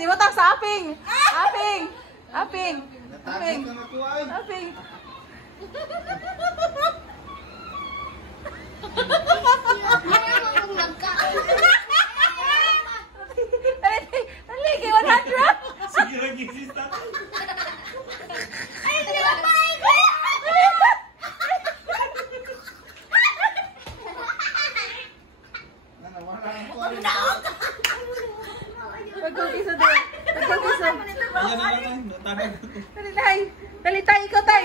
ibutang sa aping. Aping. Aping. Aping. Aping. Dali, kay 100. Sige lagi sis tatay. Pagkukisa doon. Pagkukisa. Ayan na lang natagad. Dali, tay. Dali, tay. Ikaw, tay.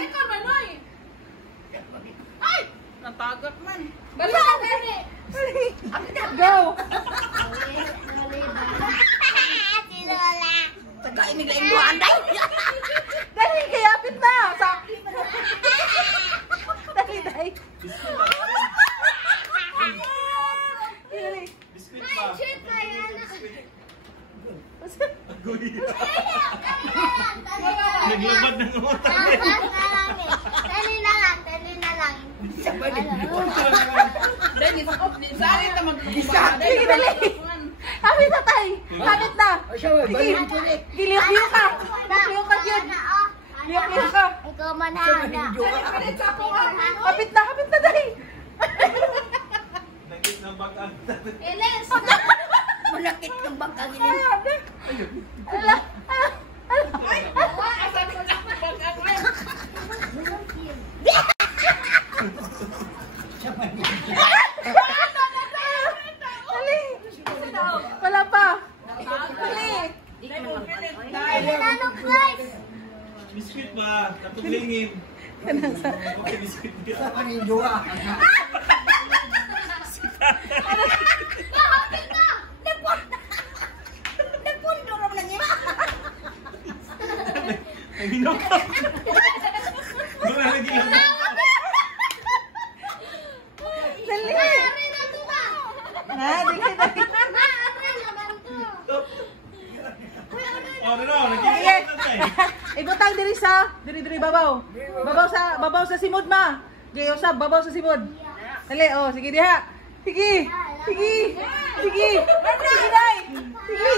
Ay! Natagat man. Bala. Go. Tagainig lang yung anday. Dali, kayapit na. Dali, tay. Dali. Biskuit pa. Agoy. Naglabad ng utang. Dali na lang. Dahil isakop din. Sari ka mag-isa. Sige, dali. Kapit na, tay. Kapit na. Sige. Giliw-liw ka. Giliw ka, yun. Liw-liw ka. Ikaw manhana. Kapit na, dali. Nagit ng bagang. Eles! Malakit ng bangkang ini. Ala. Asan ko na bangkang man. Dali. Wala pa. Dali. Nanong guys! Biskuit pa. Katuglingin. Okay, biskuit pa. Bakit ka? Nagpundo rin lang yan. Naginom ka. Wala lagi lang. Dali. Maaari na ito ba? Dali. Maaari na ba ito? Oh, no, nagiging Sige. tatay. Ibutang diri sa diri babaw. Babaw sa simod ma. Di usab babaw sa simod. Dali, oh, sige diha. Sige. Sige. Sige. Sige, dai. Sige.